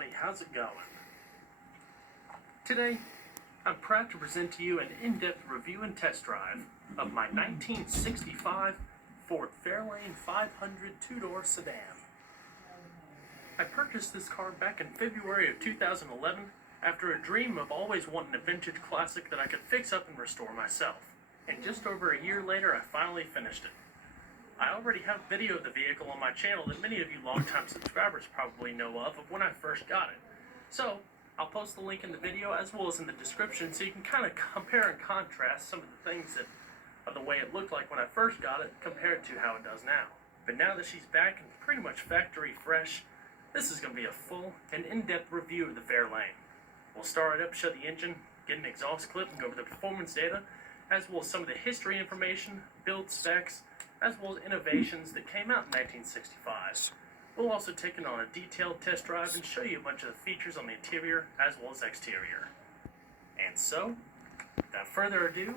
everybody, how's it going? Today, I'm proud to present to you an in-depth review and test drive of my 1965 Ford Fairlane 500 two-door sedan. I purchased this car back in February of 2011 after a dream of always wanting a vintage classic that I could fix up and restore myself. And just over a year later, I finally finished it. I already have video of the vehicle on my channel that many of you longtime subscribers probably know of when I first got it. So, I'll post the link in the video as well as in the description so you can kind of compare and contrast some of the things of the way it looked like when I first got it compared to how it does now. But now that she's back and pretty much factory fresh, this is going to be a full and in-depth review of the Fairlane. We'll start it up, show the engine, get an exhaust clip, and go over the performance data, as well as some of the history information, build specs, as well as innovations that came out in 1965. We'll also take it on a detailed test drive and show you a bunch of the features on the interior as well as exterior. And so, without further ado,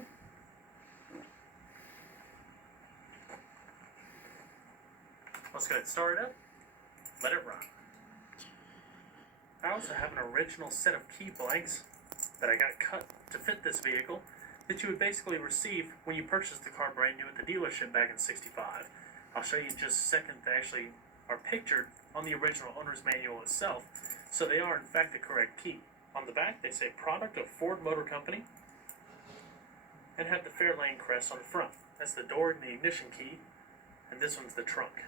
let's go ahead and start it up, let it run. I also have an original set of key blanks that I got cut to fit this vehicle that you would basically receive when you purchased the car brand new at the dealership back in '65. I'll show you in just a second. They actually are pictured on the original owner's manual itself, so they are in fact the correct key. On the back they say product of Ford Motor Company and have the Fairlane crest on the front. That's the door and the ignition key, and this one's the trunk.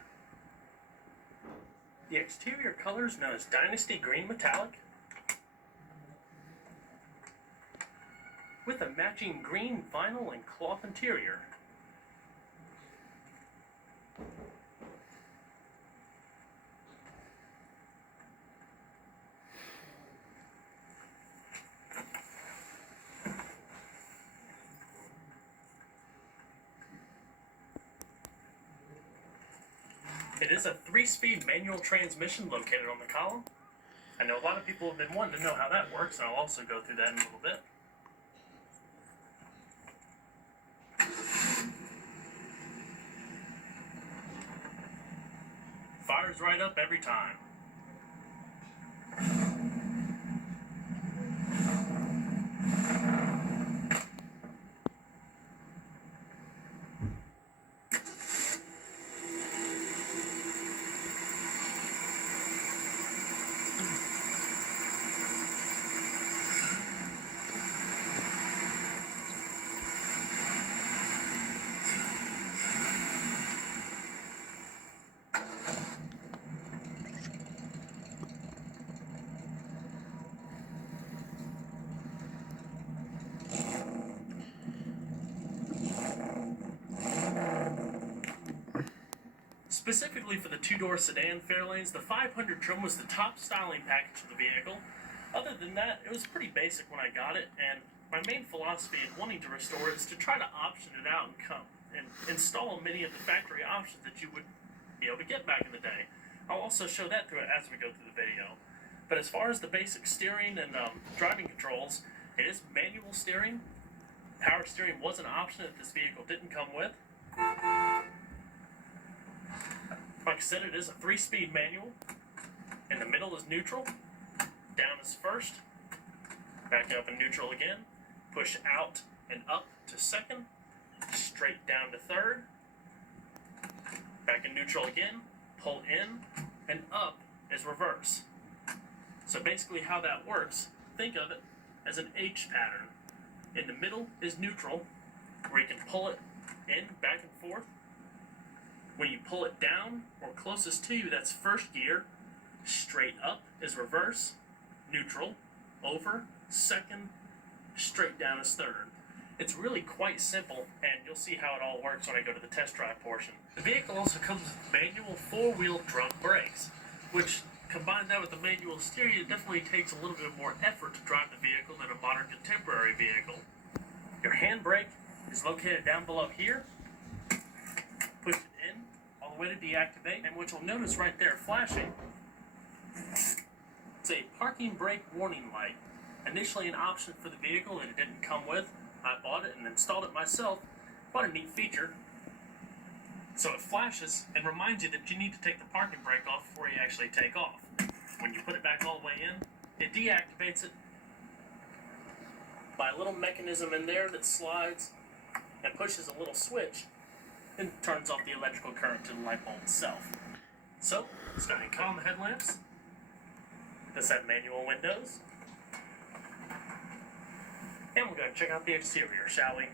The exterior color is known as Dynasty Green Metallic, with a matching green vinyl and cloth interior. It is a 3-speed manual transmission located on the column. I know a lot of people have been wanting to know how that works, and I'll also go through that in a little bit. Fires right up every time. Specifically for the two-door sedan Fairlanes, the 500 trim was the top styling package of the vehicle. Other than that, it was pretty basic when I got it, and my main philosophy in wanting to restore it is to try to option it out and install many of the factory options that you would be able to get back in the day. I'll also show that through it as we go through the video. But as far as the basic steering and driving controls, it is manual steering. Power steering was an option that this vehicle didn't come with. Like I said, it is a 3-speed manual. In the middle is neutral. Down is first. Back up in neutral again. Push out and up to second. Straight down to third. Back in neutral again. Pull in and up is reverse. So basically how that works, think of it as an H pattern. In the middle is neutral, where you can pull it in, back and forth. When you pull it down, or closest to you, that's first gear. Straight up is reverse. Neutral, over, second. Straight down is third. It's really quite simple, and you'll see how it all works when I go to the test drive portion. The vehicle also comes with manual 4-wheel drum brakes, which, combine that with the manual steering, it definitely takes a little bit more effort to drive the vehicle than a modern contemporary vehicle. Your handbrake is located down below here. Push it in all the way to deactivate, and what you'll notice right there flashing, it's a parking brake warning light. Initially an option for the vehicle that it didn't come with. I bought it and installed it myself. Quite a neat feature. So it flashes and reminds you that you need to take the parking brake off before you actually take off. When you put it back all the way in, deactivates it by a little mechanism in there that slides and pushes a little switch and turns off the electrical current to the light bulb itself. So, let's go ahead and cut on the headlamps. This has manual windows. And we're going to check out the exterior, shall we?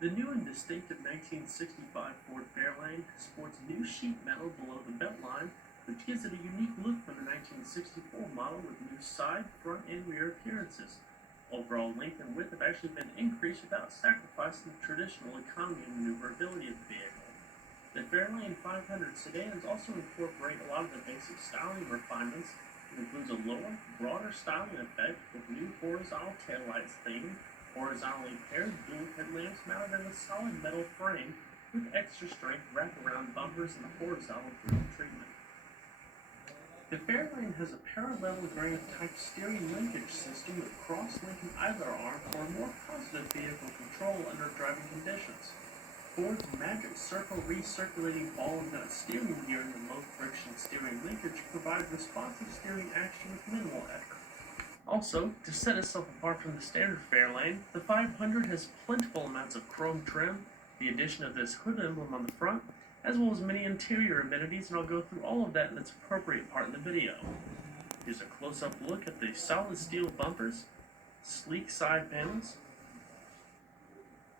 The new and distinctive 1965 Ford Fairlane sports new sheet metal below the belt line, which gives it a unique look from the 1964 model with new side, front, and rear appearances. Overall length and width have actually been increased without sacrificing the traditional economy and maneuverability of the vehicle. The Fairlane 500 sedans also incorporate a lot of the basic styling refinements. It includes a lower, broader styling effect with new horizontal taillights theme, horizontally paired dual headlamps mounted in a solid metal frame with extra strength wraparound bumpers and horizontal grille treatment. The Fairlane has a parallel granite type steering linkage system with cross-linking either arm for a more positive vehicle control under driving conditions. Ford's Magic Circle recirculating ball and nut steering gear and the low friction steering linkage provide responsive steering action with minimal effort. Also, to set itself apart from the standard Fairlane, the 500 has plentiful amounts of chrome trim, the addition of this hood emblem on the front, as well as many interior amenities, and I'll go through all of that in its appropriate part in the video. Here's a close-up look at the solid steel bumpers, sleek side panels.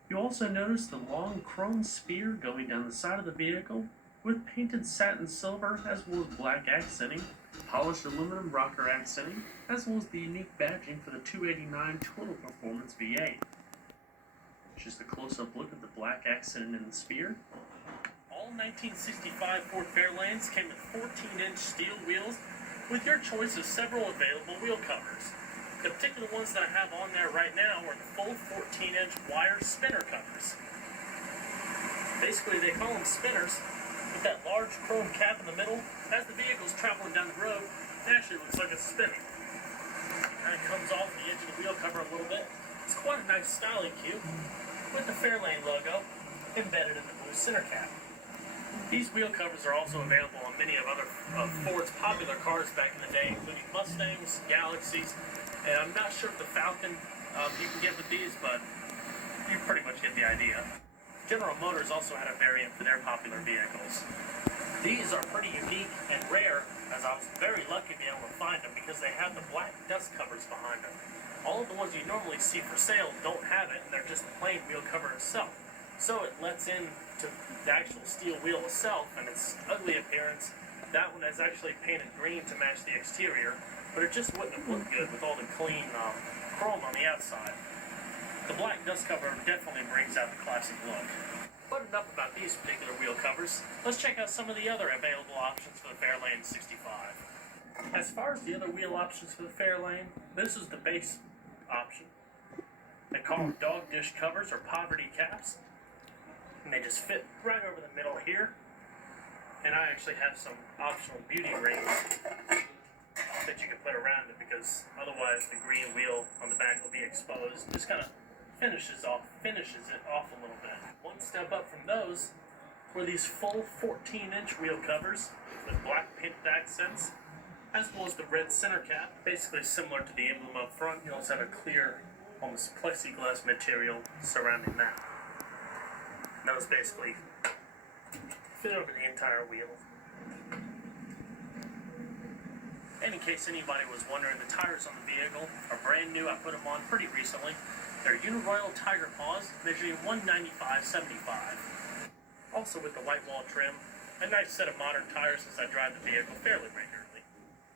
You'll also notice the long chrome sphere going down the side of the vehicle, with painted satin silver as well as black accenting, polished aluminum rocker accenting, as well as the unique badging for the 289 Total Performance V8. Just a close-up look at the black accenting in the sphere. All 1965 Ford Fairlanes came with 14-inch steel wheels with your choice of several available wheel covers. The particular ones that I have on there right now are the full 14-inch wire spinner covers. Basically, they call them spinners. With that large chrome cap in the middle, as the vehicle's traveling down the road, it actually looks like it's spinning. It kind of comes off the edge of the wheel cover a little bit. It's quite a nice styling cue, with the Fairlane logo embedded in the blue center cap. These wheel covers are also available on many of Ford's popular cars back in the day, including Mustangs, Galaxies, and I'm not sure if the Falcon you can get with these, but you pretty much get the idea. General Motors also had a variant for their popular vehicles. These are pretty unique and rare, as I was very lucky to be able to find them because they have the black dust covers behind them. All of the ones you normally see for sale don't have it, and they're just a plain wheel cover itself. So it lets in to the actual steel wheel itself and its ugly appearance. That one is actually painted green to match the exterior, but it just wouldn't have looked good with all the clean chrome on the outside. The black dust cover definitely brings out the classic look. But enough about these particular wheel covers. Let's check out some of the other available options for the Fairlane 65. As far as the other wheel options for the Fairlane, this is the base option. They call them dog dish covers or poverty caps. And they just fit right over the middle here. And I actually have some optional beauty rings that you can put around it because otherwise the green wheel on the back will be exposed. Just kind of finishes it off a little bit. One step up from those were these full 14-inch wheel covers with black painted accents, as well as the red center cap, basically similar to the emblem up front. You also have a clear, almost plexiglass material surrounding that. And those basically fit over the entire wheel. And in case anybody was wondering, the tires on the vehicle are brand new. I put them on pretty recently. They're Uniroyal Tiger Paws, measuring 195/75. Also with the white wall trim, a nice set of modern tires as I drive the vehicle fairly regularly.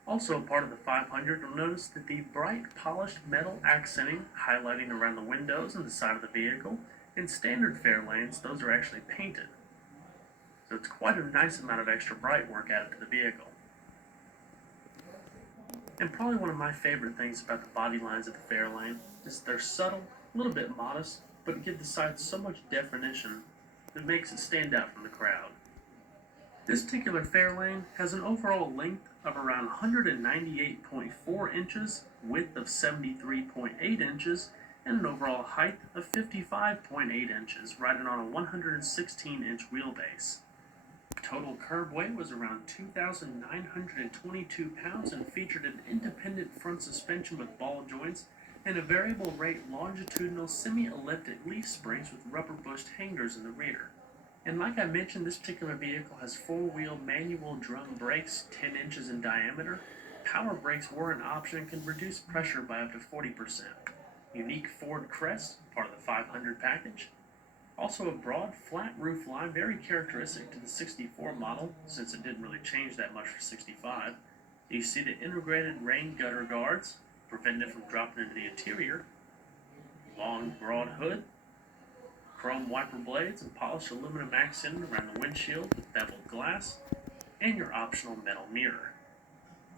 Also a part of the 500, you'll notice that the bright polished metal accenting highlighting around the windows and the side of the vehicle. In standard Fairlanes, those are actually painted. So it's quite a nice amount of extra bright work added to the vehicle. And probably one of my favorite things about the body lines of the Fairlane is they're subtle, a little bit modest, but give the sides so much definition that makes it stand out from the crowd. This particular Fairlane has an overall length of around 198.4 inches, width of 73.8 inches, and an overall height of 55.8 inches, riding on a 116-inch wheelbase. Total curb weight was around 2,922 pounds and featured an independent front suspension with ball joints and a variable rate longitudinal semi-elliptic leaf springs with rubber bushed hangers in the rear. And like I mentioned, this particular vehicle has four-wheel manual drum brakes 10 inches in diameter. Power brakes were an option and can reduce pressure by up to 40%. Unique Ford crest, part of the 500 package. Also a broad, flat roof line, very characteristic to the 64 model, since it didn't really change that much for 65. You see the integrated rain gutter guards, prevent it from dropping into the interior. Long, broad hood. Chrome wiper blades and polished aluminum accent around the windshield with beveled glass. And your optional metal mirror.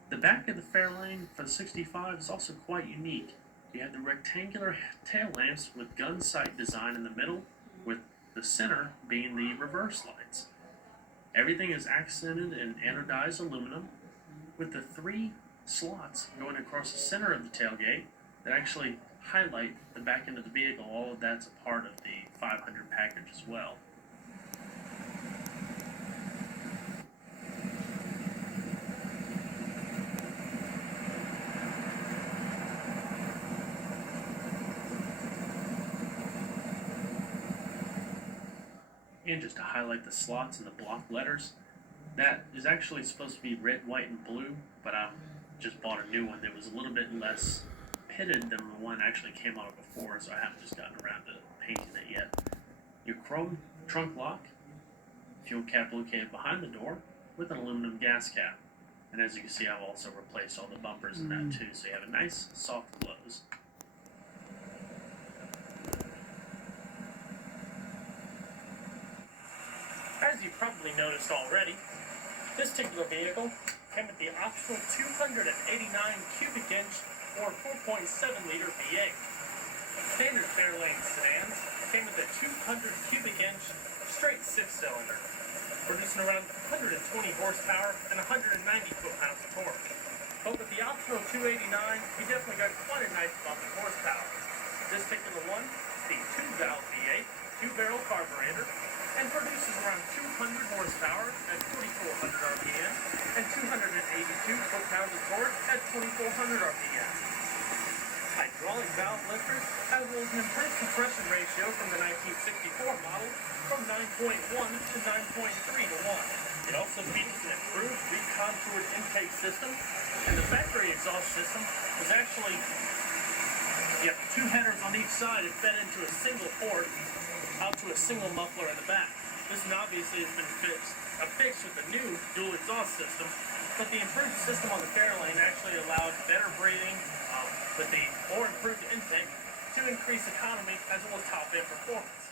The back of the Fairlane for the 65 is also quite unique. You have the rectangular tail lamps with gun sight design in the middle, with the center being the reverse lights. Everything is accented in anodized aluminum, with the three slots going across the center of the tailgate that actually highlight the back end of the vehicle. All of that's a part of the 500 package as well. And just to highlight the slots and the block letters, that is actually supposed to be red, white, and blue, but I just bought a new one that was a little bit less pitted than the one actually came out before, so I haven't just gotten around to painting it yet. Your chrome trunk lock, fuel cap located behind the door with an aluminum gas cap. And as you can see, I've also replaced all the bumpers in that too, so you have a nice soft close. As you probably noticed already, this particular vehicle came with the optional 289 cubic inch or 4.7 liter V8. Standard Fairlane sedans came with a 200 cubic inch straight six-cylinder, producing around 120 horsepower and 190 foot-pounds of torque. But with the optional 289, we definitely got quite a nice bump in horsepower. This particular one, the 2-valve V8, 2-barrel carburetor, and produces around 200 horsepower at 4,400 RPM and 282 foot-pounds of torque at 2,400 RPM. Hydraulic valve lifters, as well as an improved compression ratio from the 1964 model from 9.1 to 9.3 to 1. It also features an improved recontoured intake system, and the factory exhaust system was actually, you have two headers on each side and fed into a single port out to a single muffler in the back. This one obviously has been fixed with the new dual exhaust system, but the improved system on the Fairlane actually allowed better breathing with the more improved intake to increase economy as well as top end performance.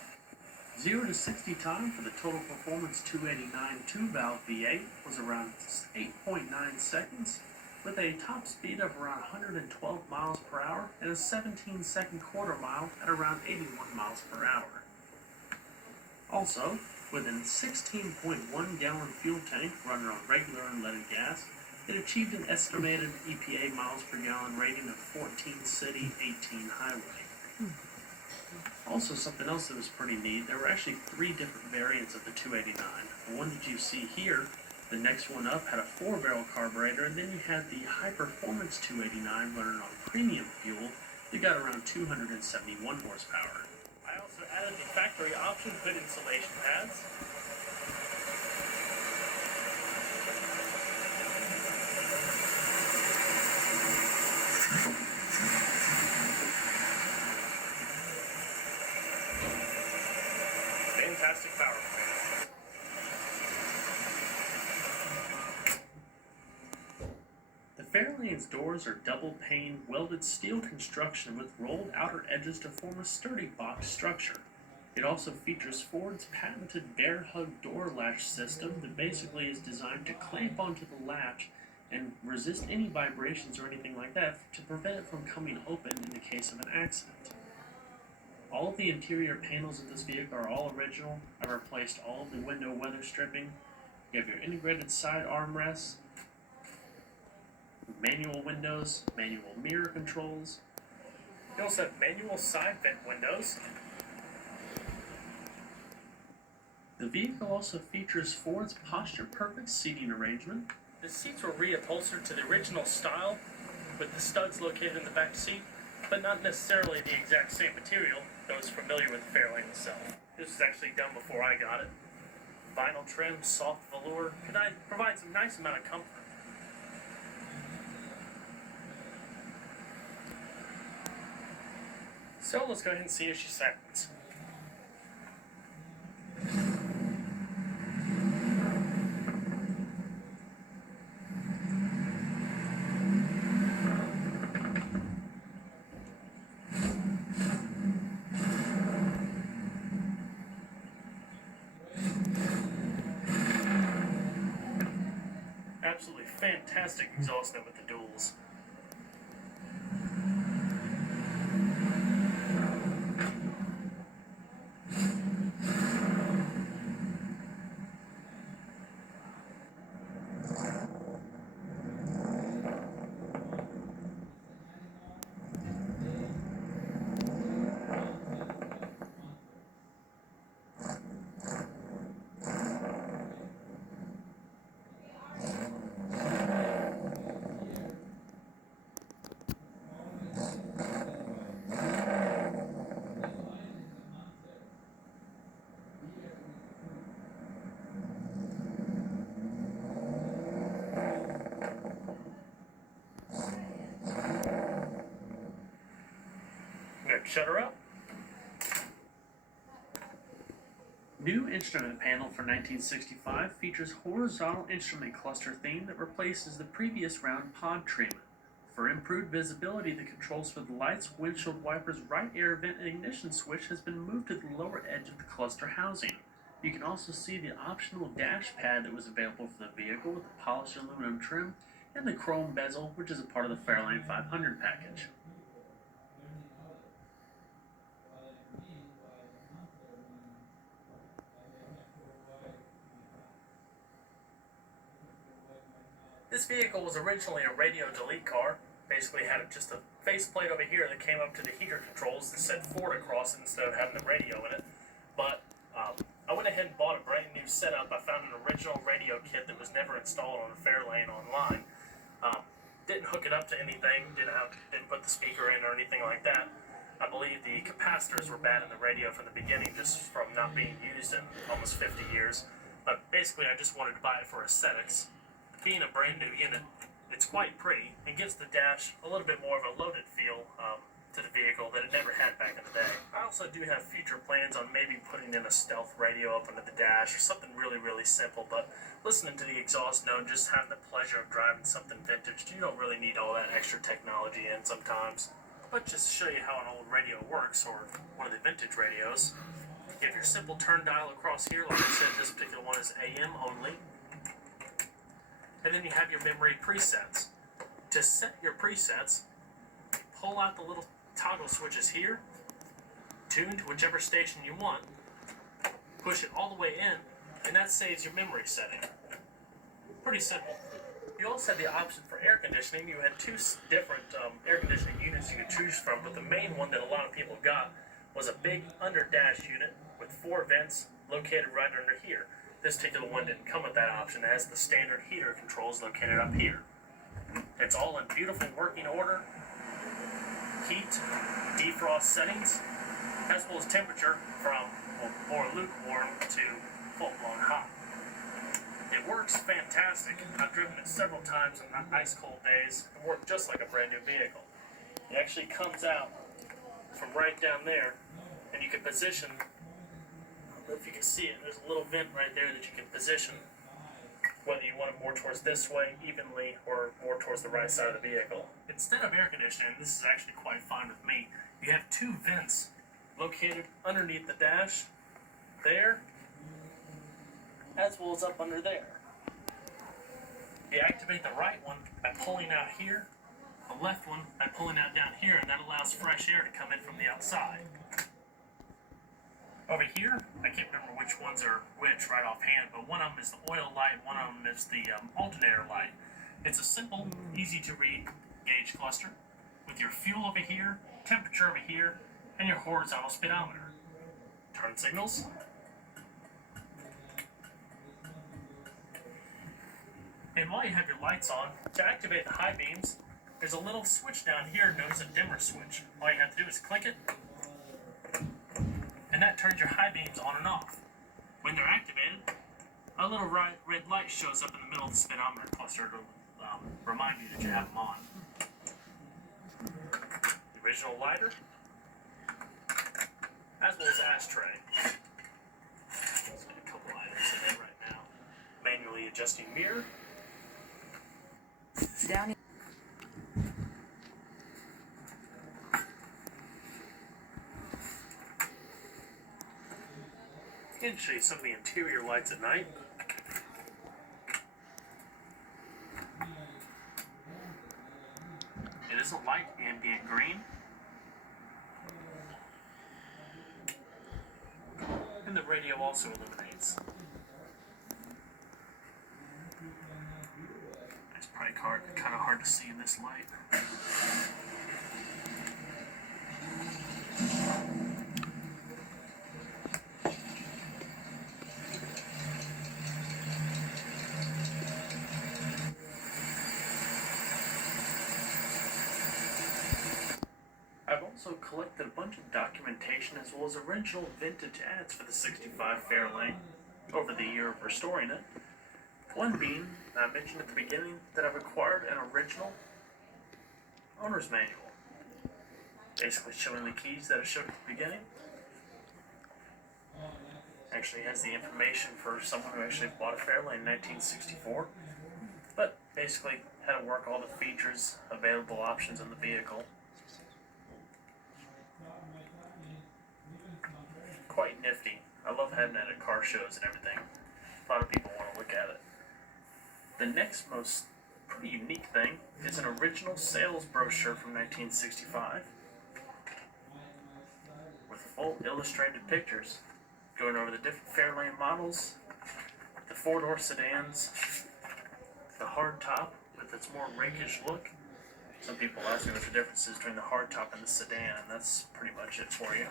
0 to 60 time for the total performance 289 2-valve V8 was around 8.9 seconds, with a top speed of around 112 miles per hour and a 17-second quarter mile at around 81 miles per hour. Also, with a 16.1 gallon fuel tank running on regular unleaded gas, it achieved an estimated EPA miles per gallon rating of 14 city, 18 highway. Also, something else that was pretty neat, there were actually three different variants of the 289. The one that you see here, the next one up, had a 4-barrel carburetor, and then you had the high-performance 289 running on premium fuel that got around 271 horsepower. I also added the factory option hood insulation pads. Fantastic power command. The Fairlane's doors are double-pane welded steel construction with rolled outer edges to form a sturdy box structure. It also features Ford's patented bear hug door latch system that basically is designed to clamp onto the latch and resist any vibrations or anything like that to prevent it from coming open in the case of an accident. All of the interior panels of this vehicle are all original. I've replaced all of the window weather stripping. You have your integrated side armrests, manual windows, manual mirror controls. You also have manual side vent windows. The vehicle also features Ford's posture-perfect seating arrangement. The seats were reupholstered to the original style, with the studs located in the back seat, but not necessarily the exact same material that was familiar with the Fairlane itself. This was actually done before I got it. Vinyl trim, soft velour, provides a nice amount of comfort. So let's go ahead and see if she sounds. Absolutely fantastic exhaust note with the duals. I'm going to shut her up. New instrument panel for 1965 features horizontal instrument cluster theme that replaces the previous round pod treatment. For improved visibility, the controls for the lights, windshield wipers, right air vent, and ignition switch has been moved to the lower edge of the cluster housing. You can also see the optional dash pad that was available for the vehicle with the polished aluminum trim and the chrome bezel, which is a part of the Fairlane 500 package. This vehicle was originally a radio delete car. Basically had just a faceplate over here that came up to the heater controls that said Ford across it instead of having the radio in it. But I went ahead and bought a brand new setup. I found an original radio kit that was never installed on a Fairlane online. Didn't hook it up to anything, didn't put the speaker in or anything like that. I believe the capacitors were bad in the radio from the beginning, just from not being used in almost 50 years. But basically, I just wanted to buy it for aesthetics. Being a brand new unit, it's quite pretty and gives the dash a little bit more of a loaded feel to the vehicle that it never had back in the day. I also do have future plans on maybe putting in a stealth radio up under the dash or something really, really simple, but listening to the exhaust note, just having the pleasure of driving something vintage, you don't really need all that extra technology in sometimes. But just to show you how an old radio works, or one of the vintage radios, you have your simple turn dial across here. Like I said, this particular one is AM only. And then you have your memory presets. To set your presets, pull out the little toggle switches here, tune to whichever station you want, push it all the way in, and that saves your memory setting. Pretty simple. You also had the option for air conditioning. You had two different air conditioning units you could choose from, but the main one that a lot of people got was a big under-dash unit with 4 vents located right under here. This particular one didn't come with that option. It has the standard heater controls located up here. It's all in beautiful working order. Heat, defrost settings, as well as temperature from more lukewarm to full-blown hot. It works fantastic. I've driven it several times on ice cold days. It worked just like a brand new vehicle. It actually comes out from right down there, and you can position, I don't know if you can see it, there's a little vent right there that you can position, whether you want it more towards this way, evenly, or more towards the right side of the vehicle. Instead of air conditioning, this is actually quite fine with me, you have 2 vents located underneath the dash, there, as well as up under there. You activate the right one by pulling out here, the left one by pulling out down here, and that allows fresh air to come in from the outside. Over here, I can't remember which ones are which right offhand, but one of them is the oil light, one of them is the alternator light. It's a simple, easy to read gauge cluster with your fuel over here, temperature over here, and your horizontal speedometer. Turn signals, And while you have your lights on, to activate the high beams, there's a little switch down here known as a dimmer switch. All you have to do is click it, and that turns your high beams on and off. When they're activated, a little red light shows up in the middle of the speedometer cluster to remind you that you have them on. The original lighter, as well as ashtray. Let's get a couple items in there right now. Manually adjusting mirror. Down. And show you some of the interior lights at night. It is a light ambient green. And the radio also illuminates. It's probably kind of hard to see in this light. I've also collected a bunch of documentation as well as original vintage ads for the 65 Fairlane over the year of restoring it. One being, I mentioned at the beginning, that I've acquired an original owner's manual. Basically showing the keys that I showed at the beginning. Actually has the information for someone who actually bought a Fairlane in 1964. But basically how to work all the features, available options in the vehicle. Quite nifty. I love having it at car shows and everything. A lot of people want to look at it. The next most pretty unique thing is an original sales brochure from 1965 with full illustrated pictures going over the different Fairlane models, the four-door sedans, the hardtop with its more rakish look. Some people ask me what the difference is between the hardtop and the sedan, and that's pretty much it for you.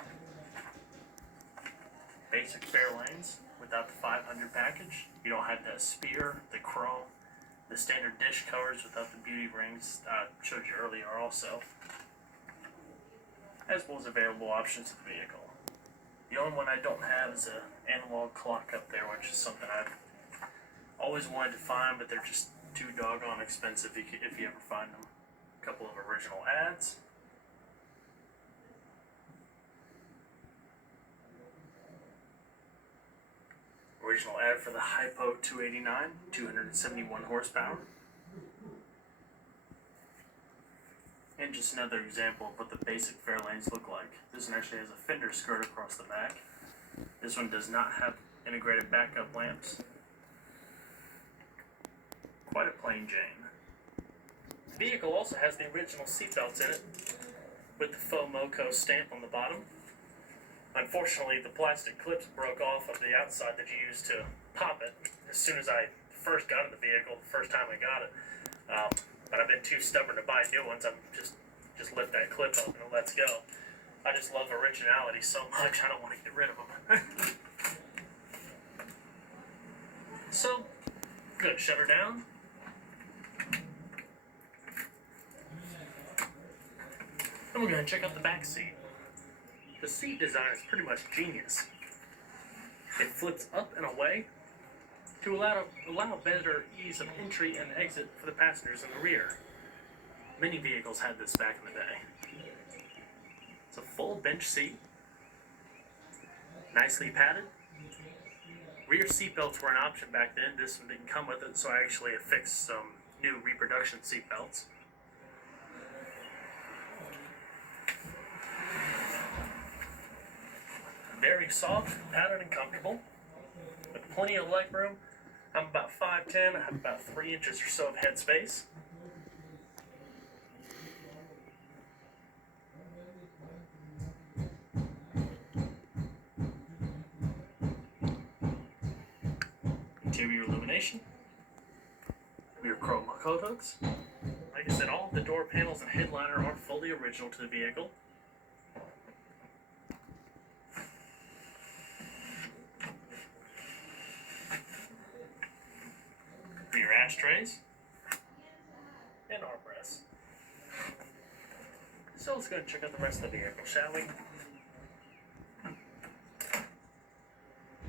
Basic Fairlanes without the 500 package. You don't have the spear, the chrome, the standard dish covers without the beauty rings I showed you earlier also, as well as available options of the vehicle. The only one I don't have is an analog clock up there, which is something I've always wanted to find, but they're just too doggone expensive if you ever find them. A couple of original ads. Original ad for the Hypo 289, 271 horsepower. And just another example of what the basic Fairlanes look like. This one actually has a fender skirt across the back. This one does not have integrated backup lamps. Quite a plain Jane. The vehicle also has the original seatbelts in it with the faux Moco stamp on the bottom. Unfortunately, the plastic clips broke off of the outside that you used to pop it as soon as I first got in the vehicle, the first time I got it. But I've been too stubborn to buy new ones. I'm just lift that clip up and it lets go. I just love originality so much, I don't want to get rid of them. So, good, shut her down. And we're going to check out the back seat. The seat design is pretty much genius. It flips up and away to allow better ease of entry and exit for the passengers in the rear. Many vehicles had this back in the day. It's a full bench seat, nicely padded. Rear seat belts were an option back then. This one didn't come with it, so I actually affixed some new reproduction seat belts. Very soft, padded, and comfortable, with plenty of leg room. I'm about 5'10", I have about 3 inches or so of head space. Interior illumination, rear chrome coat hooks. Like I said, all of the door panels and headliner are fully original to the vehicle. Rear ashtrays, and armrests. So let's go and check out the rest of the vehicle, shall we?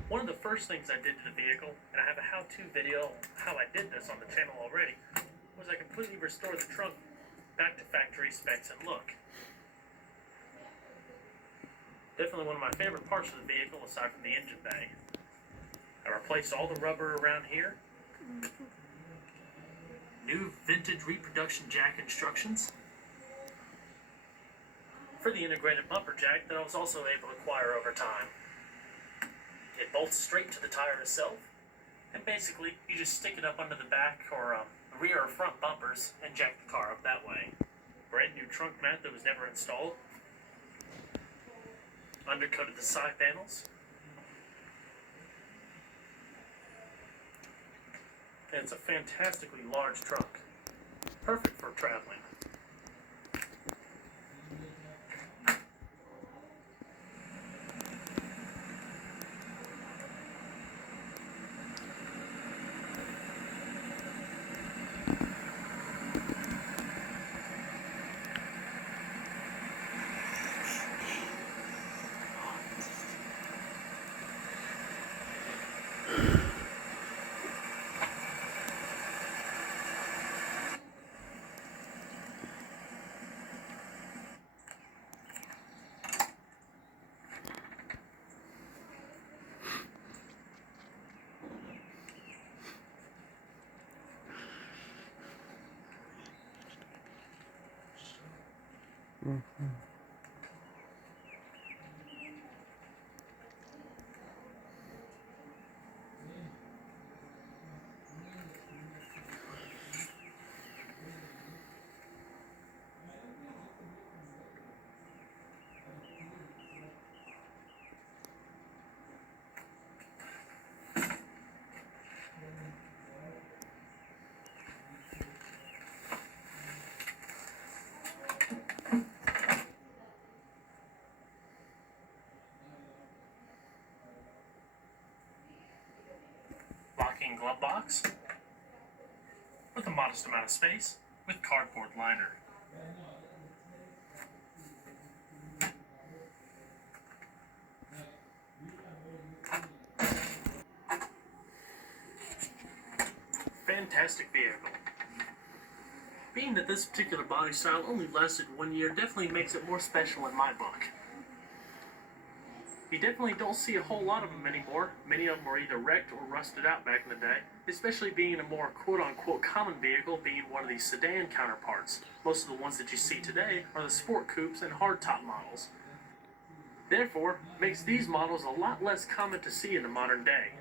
One of the first things I did to the vehicle, and I have a how-to video on how I did this on the channel already, was I completely restored the trunk back to factory specs and look. Definitely one of my favorite parts of the vehicle aside from the engine bay. I replaced all the rubber around here. New vintage reproduction jack instructions for the integrated bumper jack that I was also able to acquire over time. It bolts straight to the tire itself, and basically you just stick it up under the back or rear or front bumpers and jack the car up that way. Brand new trunk mat that was never installed. Undercoated the side panels. And it's a fantastically large trunk. Perfect for traveling. Locking glove box with a modest amount of space with cardboard liner. Fantastic vehicle. Being that this particular body style only lasted 1 year definitely makes it more special in my book. You definitely don't see a whole lot of them anymore. Many of them were either wrecked or rusted out back in the day, especially being a more quote-unquote common vehicle being one of these sedan counterparts. Most of the ones that you see today are the sport coupes and hardtop models. Therefore, makes these models a lot less common to see in the modern day.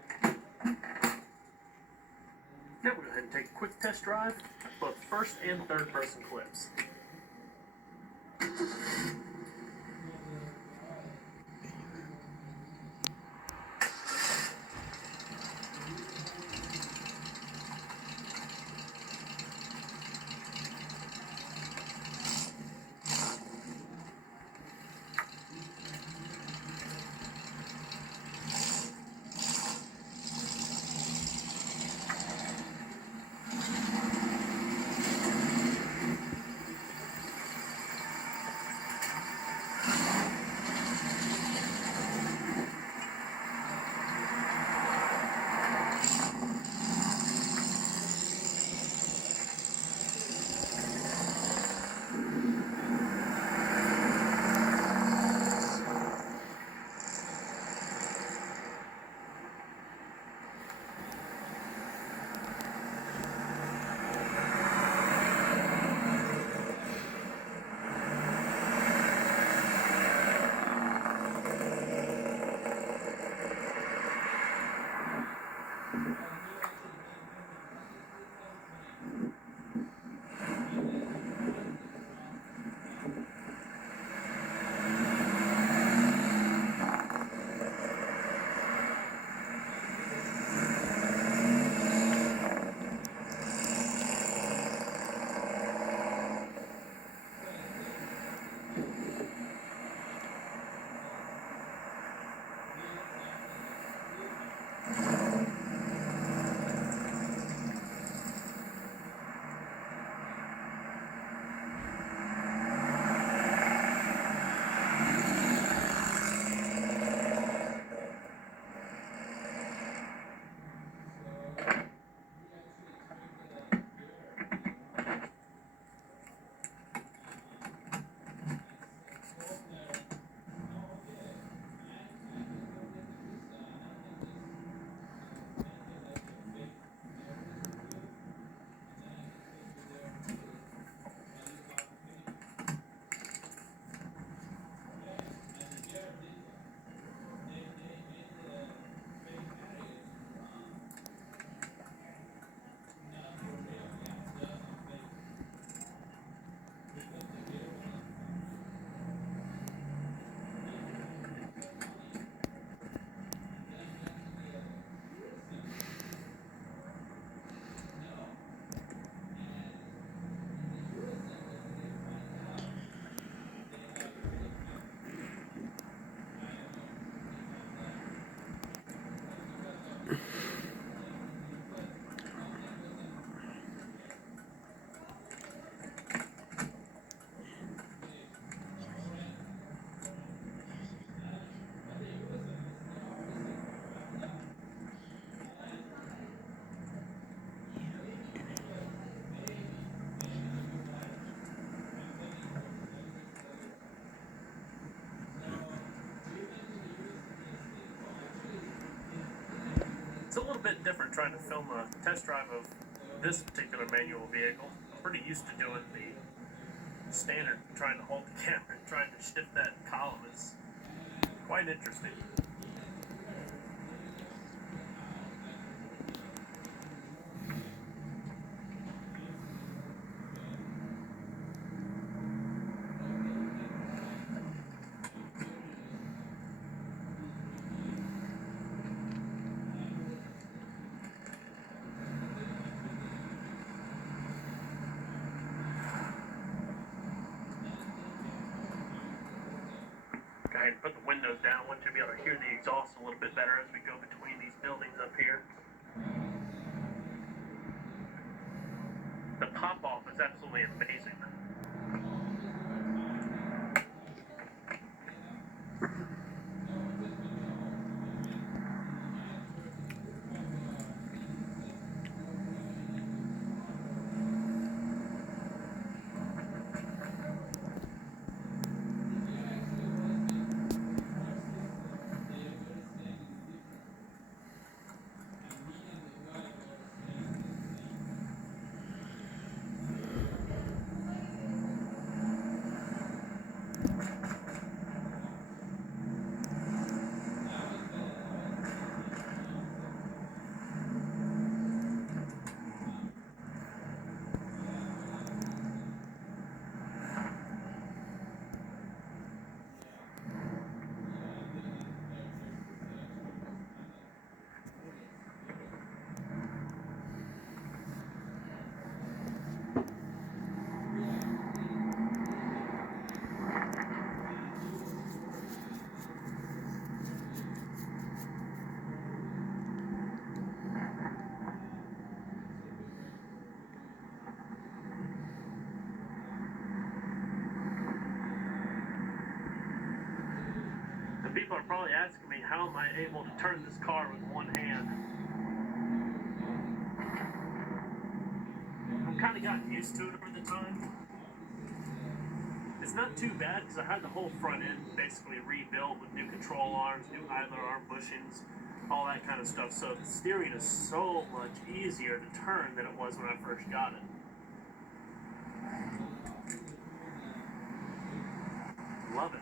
Now we'll go ahead and take a quick test drive of both first and third person clips. bit different trying to film a test drive of this particular manual vehicle. I'm pretty used to doing the standard, trying to hold the camera and trying to shift that column is quite interesting. Go ahead and put the windows down. Want you to be able to hear the exhaust a little bit better as we go between these buildings up here. The pop-off is absolutely amazing. People are probably asking me, how am I able to turn this car with one hand? I've kind of gotten used to it over the time. It's not too bad because I had the whole front end basically rebuilt with new control arms, new idler arm bushings, all that kind of stuff. So the steering is so much easier to turn than it was when I first got it. Love it.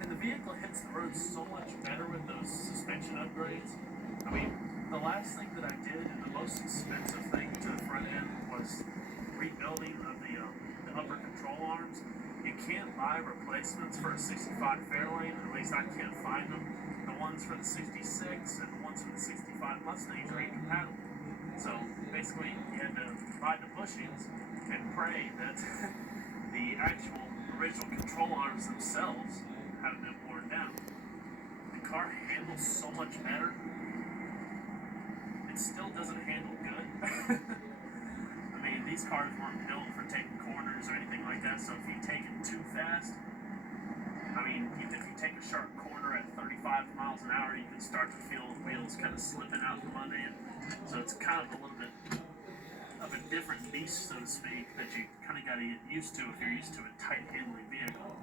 And the vehicle hits the road so much better with those suspension upgrades. I mean, the last thing that I did and the most expensive thing to the front end was rebuilding of the upper control arms. You can't buy replacements for a 65 Fairlane, or at least I can't find them. The ones for the 66 and the ones for the 65 Mustangs are incompatible. So basically, you had to buy the bushings and pray that the actual original control arms themselves haven't been worn down. The car handles so much better. It still doesn't handle good. I mean, these cars weren't built for taking corners or anything like that, so if you take it too fast, I mean, even if you take a sharp corner at 35 miles an hour, you can start to feel the wheels kind of slipping out from under you. So it's kind of a little bit of a different beast, so to speak, that you kind of got to get used to if you're used to a tight handling vehicle.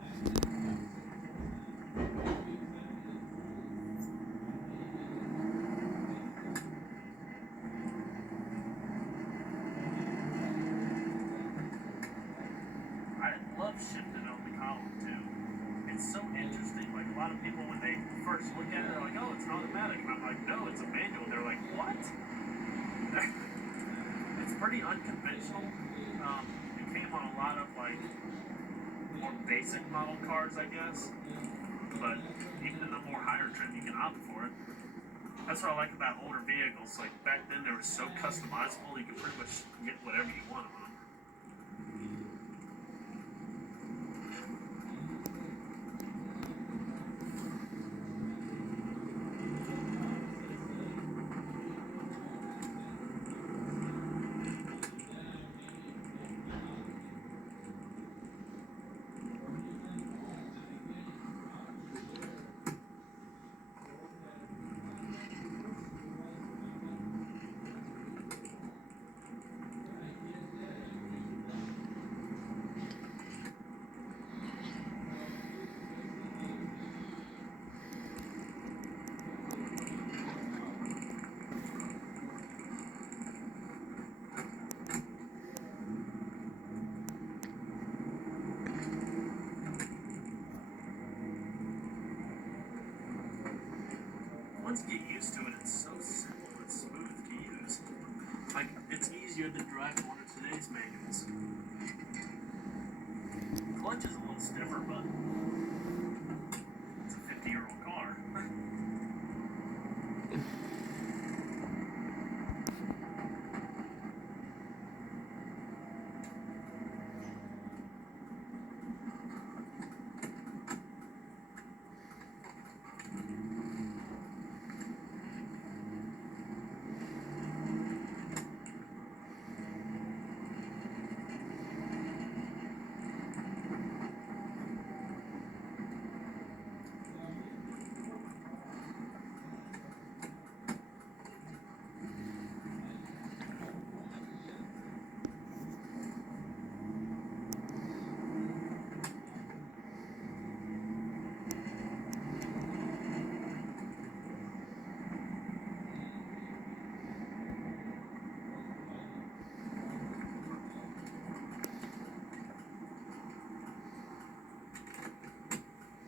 I love shifting on the column too. It's so interesting. Like a lot of people, when they first look at it, they're like, "Oh, it's an automatic," and I'm like, "No, it's a manual." They're like, "What?" It's pretty unconventional. It came on a lot of like more basic model cars, I guess. But even in the more higher trim, you can opt for it. That's what I like about older vehicles. Like back then, they were so customizable. You could pretty much get whatever you want on them. once you get used to it, it's so simple and smooth to use. Like, it's easier than driving one of today's manuals. Clutch is a little stiffer, but it's a 50-year-old car.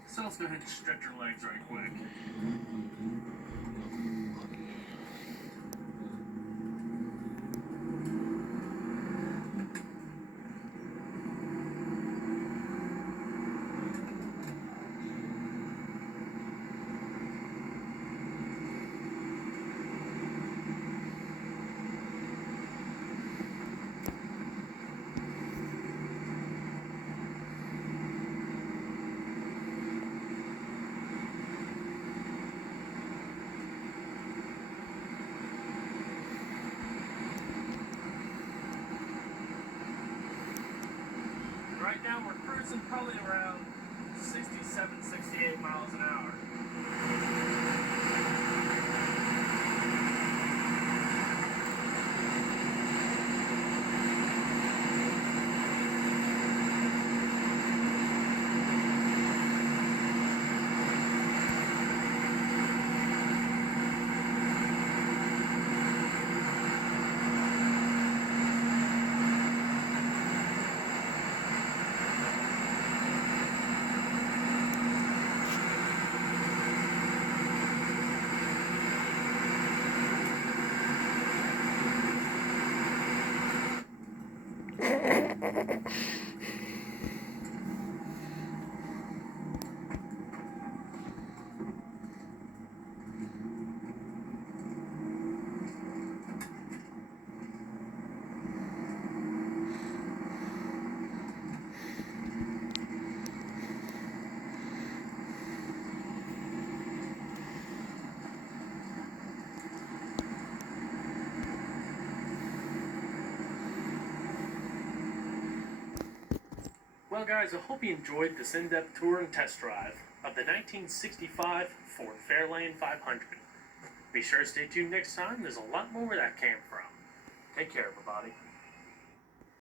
So let's go ahead and stretch your legs right quick. Right now we're cruising probably around 67, 68 miles an hour. Well guys, I hope you enjoyed this in-depth tour and test drive of the 1965 Ford Fairlane 500. Be sure to stay tuned next time, there's a lot more where that came from. Take care everybody.